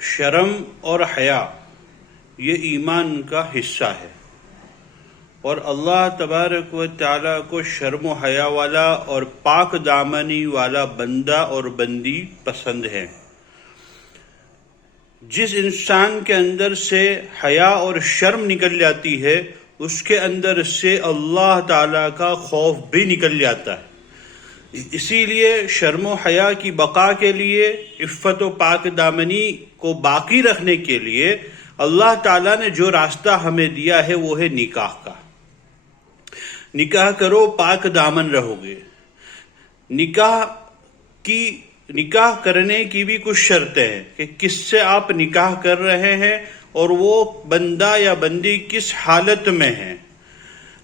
شرم اور حیا یہ ایمان کا حصہ ہے، اور اللہ تبارک و تعالیٰ کو شرم و حیا والا اور پاک دامنی والا بندہ اور بندی پسند ہے۔ جس انسان کے اندر سے حیا اور شرم نکل جاتی ہے، اس کے اندر سے اللہ تعالیٰ کا خوف بھی نکل جاتا ہے۔ اسی لیے شرم و حیا کی بقا کے لیے، عفت و پاک دامنی کو باقی رکھنے کے لیے اللہ تعالیٰ نے جو راستہ ہمیں دیا ہے وہ ہے نکاح کا۔ نکاح کرو، پاک دامن رہو گے۔ نکاح کرنے کی بھی کچھ شرطیں ہیں کہ کس سے آپ نکاح کر رہے ہیں اور وہ بندہ یا بندی کس حالت میں ہے۔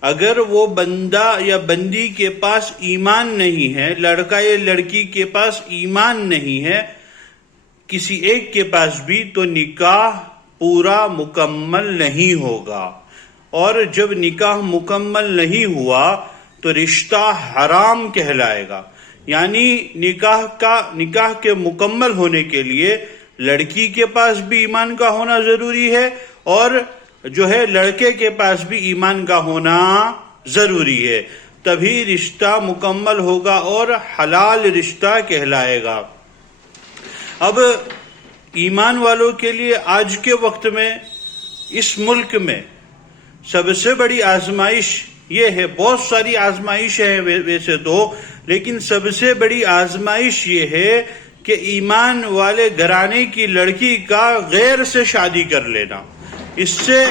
اگر وہ بندہ یا بندی کے پاس ایمان نہیں ہے، لڑکا یا لڑکی کے پاس ایمان نہیں ہے، کسی ایک کے پاس بھی، تو نکاح پورا مکمل نہیں ہوگا، اور جب نکاح مکمل نہیں ہوا تو رشتہ حرام کہلائے گا۔ یعنی نکاح کے مکمل ہونے کے لیے لڑکی کے پاس بھی ایمان کا ہونا ضروری ہے، اور جو ہے لڑکے کے پاس بھی ایمان کا ہونا ضروری ہے، تبھی رشتہ مکمل ہوگا اور حلال رشتہ کہلائے گا۔ اب ایمان والوں کے لیے آج کے وقت میں اس ملک میں سب سے بڑی آزمائش یہ ہے، بہت ساری آزمائشیں ہیں ویسے تو، لیکن سب سے بڑی آزمائش یہ ہے کہ ایمان والے گھرانے کی لڑکی کا غیر سے شادی کر لینا۔ اس سے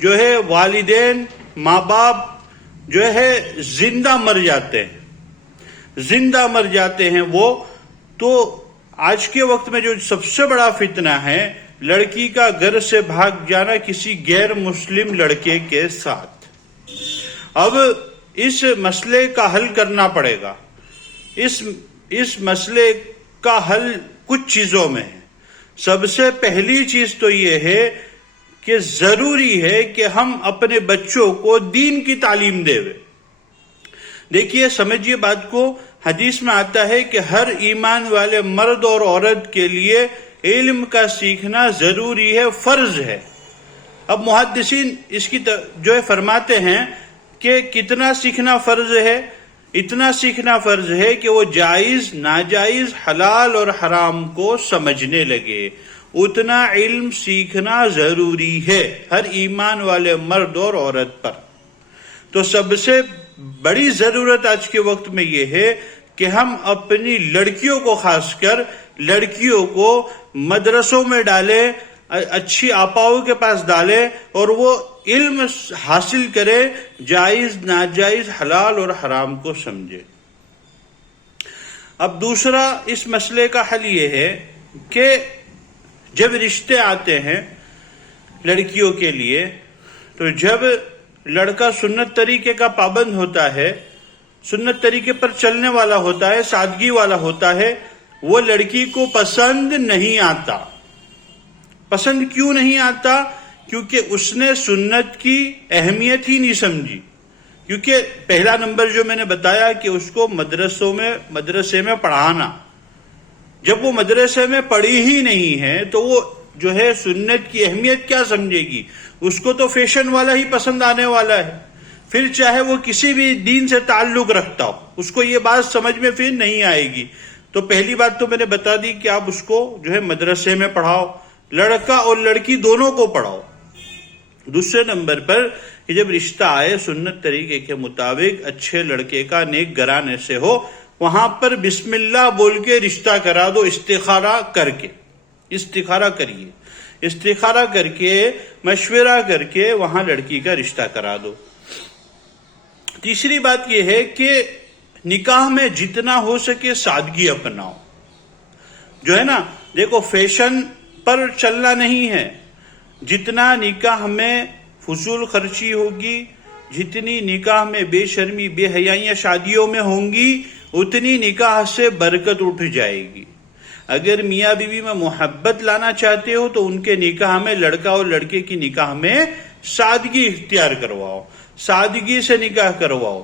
جو ہے والدین، ماں باپ جو ہے زندہ مر جاتے ہیں وہ۔ تو آج کے وقت میں جو سب سے بڑا فتنہ ہے، لڑکی کا گھر سے بھاگ جانا کسی غیر مسلم لڑکے کے ساتھ۔ اب اس مسئلے کا حل کرنا پڑے گا۔ اس مسئلے کا حل کچھ چیزوں میں ہے۔ سب سے پہلی چیز تو یہ ہے کہ ضروری ہے کہ ہم اپنے بچوں کو دین کی تعلیم دیں۔ دیکھیے، سمجھیے بات کو، حدیث میں آتا ہے کہ ہر ایمان والے مرد اور عورت کے لیے علم کا سیکھنا ضروری ہے، فرض ہے۔ اب محدثین اس کی جو ہے فرماتے ہیں کہ کتنا سیکھنا فرض ہے؟ اتنا سیکھنا فرض ہے کہ وہ جائز، ناجائز، حلال اور حرام کو سمجھنے لگے۔ اتنا علم سیکھنا ضروری ہے ہر ایمان والے مرد اور عورت پر۔ تو سب سے بڑی ضرورت آج کے وقت میں یہ ہے کہ ہم اپنی لڑکیوں کو، خاص کر لڑکیوں کو مدرسوں میں ڈالیں، اچھی آپاؤں کے پاس ڈالیں، اور وہ علم حاصل کرے، جائز، ناجائز، حلال اور حرام کو سمجھے۔ اب دوسرا اس مسئلے کا حل یہ ہے کہ جب رشتے آتے ہیں لڑکیوں کے لیے، تو جب لڑکا سنت طریقے کا پابند ہوتا ہے، سنت طریقے پر چلنے والا ہوتا ہے، سادگی والا ہوتا ہے، وہ لڑکی کو پسند نہیں آتا۔ پسند کیوں نہیں آتا؟ کیونکہ اس نے سنت کی اہمیت ہی نہیں سمجھی۔ کیونکہ پہلا نمبر جو میں نے بتایا کہ اس کو مدرسے میں پڑھانا، جب وہ مدرسے میں پڑھی ہی نہیں ہے تو وہ جو ہے سنت کی اہمیت کیا سمجھے گی؟ اس کو تو فیشن والا ہی پسند آنے والا ہے، پھر چاہے وہ کسی بھی دین سے تعلق رکھتا ہو، اس کو یہ بات سمجھ میں پھر نہیں آئے گی۔ تو پہلی بات تو میں نے بتا دی کہ آپ اس کو جو ہے مدرسے میں پڑھاؤ، لڑکا اور لڑکی دونوں کو پڑھاؤ۔ دوسرے نمبر پر کہ جب رشتہ آئے سنت طریقے کے مطابق، اچھے لڑکے کا، نیک گھرانے سے ہو، وہاں پر بسم اللہ بول کے رشتہ کرا دو، استخارہ کریے، استخارہ کر کے، مشورہ کر کے وہاں لڑکی کا رشتہ کرا دو۔ تیسری بات یہ ہے کہ نکاح میں جتنا ہو سکے سادگی اپناؤ۔ جو ہے نا، دیکھو فیشن پر چلنا نہیں ہے۔ جتنا نکاح میں فضول خرچی ہوگی، جتنی نکاح میں بے شرمی، بے حیائیاں شادیوں میں ہوں گی، اتنی نکاح سے برکت اٹھ جائے گی۔ اگر میاں بیوی میں محبت لانا چاہتے ہو تو ان کے نکاح میں، لڑکا اور لڑکے کی نکاح میں سادگی اختیار کرواؤ، سادگی سے نکاح کرواؤ۔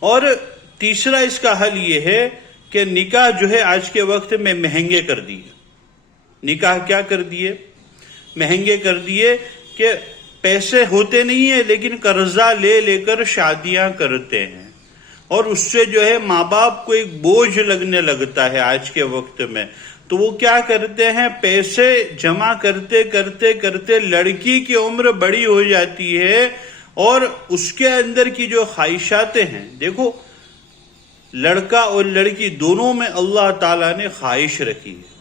اور تیسرا اس کا حل یہ ہے کہ نکاح جو ہے آج کے وقت میں مہنگے کر دیے۔ نکاح کیا کر دیے، مہنگے کر دیے کہ پیسے ہوتے نہیں ہیں لیکن قرضہ لے لے کر شادیاں کرتے ہیں، اور اس سے جو ہے ماں باپ کو ایک بوجھ لگنے لگتا ہے آج کے وقت میں. تو وہ کیا کرتے ہیں، پیسے جمع کرتے کرتے کرتے لڑکی کی عمر بڑی ہو جاتی ہے، اور اس کے اندر کی جو خواہشاتیں ہیں، دیکھو لڑکا اور لڑکی دونوں میں اللہ تعالیٰ نے خواہش رکھی ہے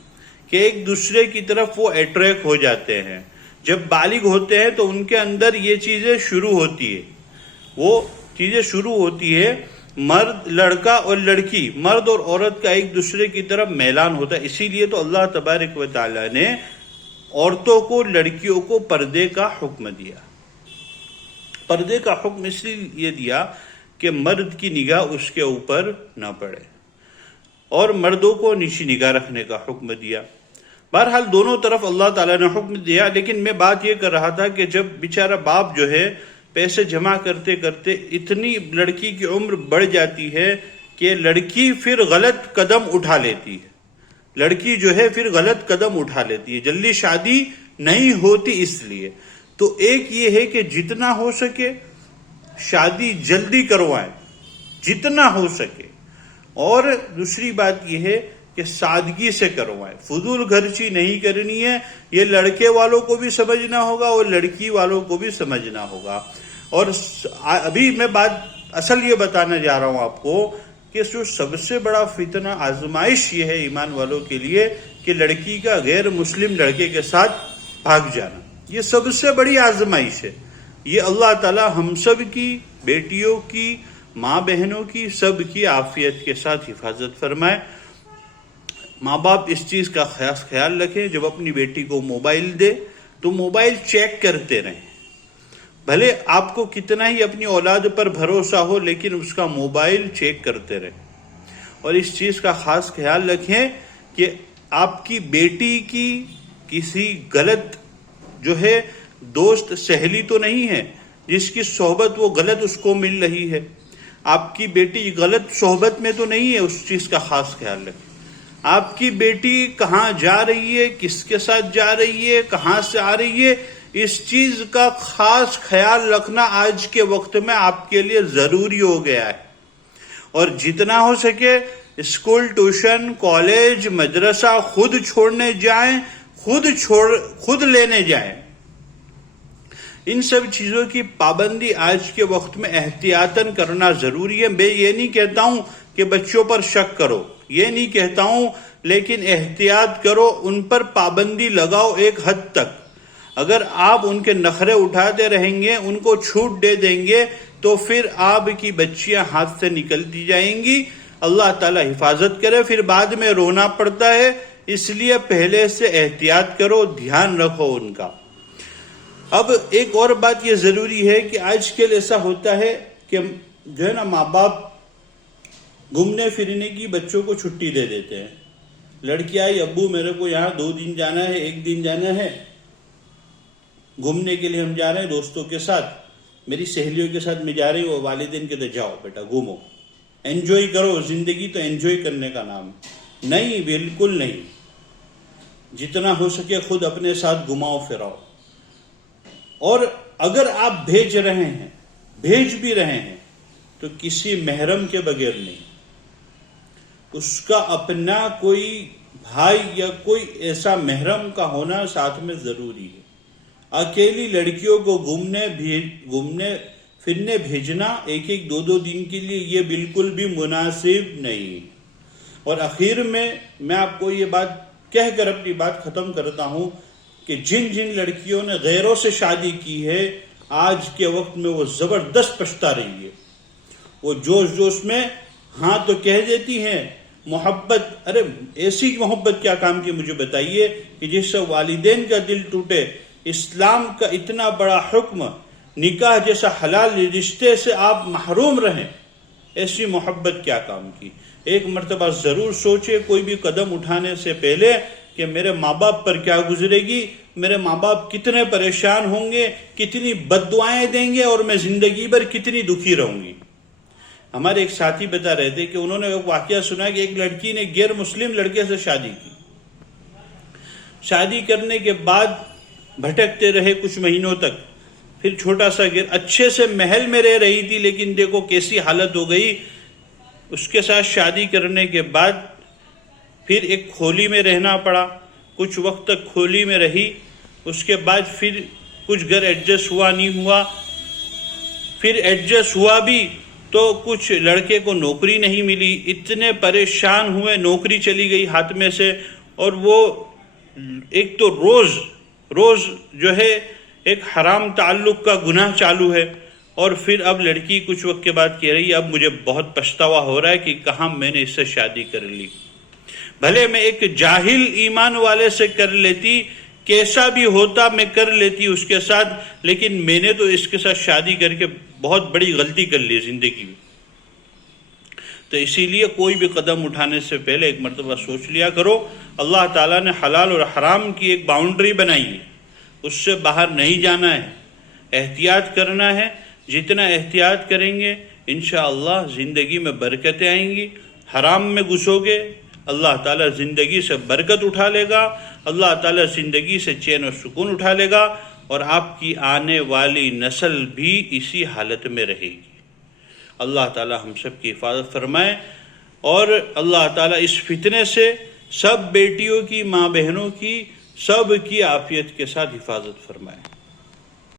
کہ ایک دوسرے کی طرف وہ اٹریکٹ ہو جاتے ہیں. جب بالغ ہوتے ہیں تو ان کے اندر یہ چیزیں شروع ہوتی ہے، وہ چیزیں شروع ہوتی ہے. مرد، لڑکا اور لڑکی، مرد اور عورت کا ایک دوسرے کی طرف میلان ہوتا ہے. اسی لیے تو اللہ تبارک و تعالیٰ نے عورتوں کو، لڑکیوں کو پردے کا حکم دیا. پردے کا حکم اس لیے دیا کہ مرد کی نگاہ اس کے اوپر نہ پڑے، اور مردوں کو نیچی نگاہ رکھنے کا حکم دیا. بہرحال دونوں طرف اللہ تعالیٰ نے حکم دیا. لیکن میں بات یہ کر رہا تھا کہ جب بیچارہ باپ جو ہے پیسے جمع کرتے کرتے اتنی لڑکی کی عمر بڑھ جاتی ہے کہ لڑکی پھر غلط قدم اٹھا لیتی ہے، لڑکی جو ہے پھر غلط قدم اٹھا لیتی ہے، جلدی شادی نہیں ہوتی. اس لیے تو ایک یہ ہے کہ جتنا ہو سکے شادی جلدی کروائیں، جتنا ہو سکے. اور دوسری بات یہ ہے کہ سادگی سے کروائیں، فضول خرچی نہیں کرنی ہے. یہ لڑکے والوں کو بھی سمجھنا ہوگا اور لڑکی والوں کو بھی سمجھنا ہوگا. اور ابھی میں بات اصل یہ بتانا جا رہا ہوں آپ کو کہ جو سب سے بڑا فتنہ، آزمائش یہ ہے ایمان والوں کے لیے کہ لڑکی کا غیر مسلم لڑکے کے ساتھ بھاگ جانا. یہ سب سے بڑی آزمائش ہے. یہ اللہ تعالی ہم سب کی، بیٹیوں کی، ماں بہنوں کی، سب کی عافیت کے ساتھ حفاظت فرمائے. ماں باپ اس چیز کا خیال رکھیں، جب اپنی بیٹی کو موبائل دے تو موبائل چیک کرتے رہیں. بھلے آپ کو کتنا ہی اپنی اولاد پر بھروسہ ہو لیکن اس کا موبائل چیک کرتے رہیں. اور اس چیز کا خاص خیال رکھیں کہ آپ کی بیٹی کی کسی غلط جو ہے دوست سہیلی تو نہیں ہے جس کی صحبت وہ غلط اس کو مل رہی ہے. آپ کی بیٹی غلط صحبت میں تو نہیں ہے، اس چیز کا خاص خیال رکھیں. آپ کی بیٹی کہاں جا رہی ہے، کس کے ساتھ جا رہی ہے، کہاں سے آ رہی ہے، اس چیز کا خاص خیال رکھنا آج کے وقت میں آپ کے لیے ضروری ہو گیا ہے. اور جتنا ہو سکے اسکول، ٹیوشن، کالج، مدرسہ خود چھوڑنے جائیں، خود لینے جائیں. ان سب چیزوں کی پابندی آج کے وقت میں احتیاطاً کرنا ضروری ہے. میں یہ نہیں کہتا ہوں کہ بچوں پر شک کرو، یہ نہیں کہتا ہوں، لیکن احتیاط کرو، ان پر پابندی لگاؤ ایک حد تک. اگر آپ ان کے نخرے اٹھاتے رہیں گے، ان کو چھوٹ دے دیں گے تو پھر آپ کی بچیاں ہاتھ سے نکلتی جائیں گی. اللہ تعالی حفاظت کرے، پھر بعد میں رونا پڑتا ہے. اس لیے پہلے سے احتیاط کرو، دھیان رکھو ان کا. اب ایک اور بات یہ ضروری ہے کہ آج کل ایسا ہوتا ہے کہ جو ہے نا ماں باپ گھومنے پھرنے کی بچوں کو چھٹی دے دیتے ہیں. لڑکی آئی، ابو میرے کو یہاں 2 دن جانا ہے، 1 دن جانا ہے، گھومنے کے لیے ہم جا رہے ہیں دوستوں کے ساتھ، میری سہیلیوں کے ساتھ میں جا رہی ہوں. والدین کہتے جاؤ بیٹا گھومو، انجوائے کرو. زندگی تو انجوائے کرنے کا نام نہیں، بالکل نہیں. جتنا ہو سکے خود اپنے ساتھ گھماؤ پھراؤ. اور اگر آپ بھیج بھی رہے ہیں تو کسی محرم کے بغیر نہیں. اس کا اپنا کوئی بھائی یا کوئی ایسا محرم کا ہونا ساتھ میں ضروری ہے. اکیلی لڑکیوں کو گھومنے پھرنے بھیجنا 1-2 دن کے لیے یہ بالکل بھی مناسب نہیں. اور آخر میں آپ کو یہ بات کہہ کر اپنی بات ختم کرتا ہوں کہ جن لڑکیوں نے غیروں سے شادی کی ہے آج کے وقت میں وہ زبردست پچھتا رہی ہے. وہ جوش میں ہاں تو کہہ دیتی ہیں محبت. ارے ایسی محبت کیا کام کی مجھے بتائیے کہ جس سے والدین کا دل ٹوٹے. اسلام کا اتنا بڑا حکم، نکاح جیسا حلال رشتے سے آپ محروم رہیں، ایسی محبت کیا کام کی. ایک مرتبہ ضرور سوچے کوئی بھی قدم اٹھانے سے پہلے کہ میرے ماں باپ پر کیا گزرے گی، میرے ماں باپ کتنے پریشان ہوں گے، کتنی بد دعائیں دیں گے، اور میں زندگی بھر کتنی دکھی رہوں گی. ہمارے ایک ساتھی بتا رہے تھے کہ انہوں نے ایک واقعہ سنا کہ ایک لڑکی نے غیر مسلم لڑکے سے شادی کی. شادی کرنے کے بعد بھٹکتے رہے کچھ مہینوں تک، پھر چھوٹا سا اچھے سے محل میں رہ رہی تھی، لیکن دیکھو کیسی حالت ہو گئی، اس کے ساتھ شادی کرنے کے بعد پھر ایک کھولی میں رہنا پڑا، کچھ وقت تک کھولی میں رہی، اس کے بعد پھر کچھ گھر ایڈجسٹ ہوا نہیں ہوا، پھر ایڈجسٹ ہوا بھی تو کچھ لڑکے کو نوکری نہیں ملی، اتنے پریشان ہوئے، نوکری چلی گئی ہاتھ میں سے، اور وہ ایک تو روز جو ہے ایک حرام تعلق کا گناہ چالو ہے، اور پھر اب لڑکی کچھ وقت کے بعد کہہ رہی اب مجھے بہت پچھتاوا ہو رہا ہے کہ کہاں میں نے اس سے شادی کر لی، بھلے میں ایک جاہل ایمان والے سے کر لیتی، کیسا بھی ہوتا میں کر لیتی اس کے ساتھ، لیکن میں نے تو اس کے ساتھ شادی کر کے بہت بڑی غلطی کر لی زندگی میں۔ تو اسی لیے کوئی بھی قدم اٹھانے سے پہلے ایک مرتبہ سوچ لیا کرو، اللہ تعالیٰ نے حلال اور حرام کی ایک باؤنڈری بنائی ہے، اس سے باہر نہیں جانا ہے، احتیاط کرنا ہے، جتنا احتیاط کریں گے انشاءاللہ زندگی میں برکتیں آئیں گی، حرام میں گھسو گے اللہ تعالیٰ زندگی سے برکت اٹھا لے گا، اللہ تعالیٰ زندگی سے چین و سکون اٹھا لے گا، اور آپ کی آنے والی نسل بھی اسی حالت میں رہے گی۔ اللہ تعالیٰ ہم سب کی حفاظت فرمائے، اور اللہ تعالیٰ اس فتنے سے سب بیٹیوں کی، ماں بہنوں کی، سب کی عافیت کے ساتھ حفاظت فرمائے۔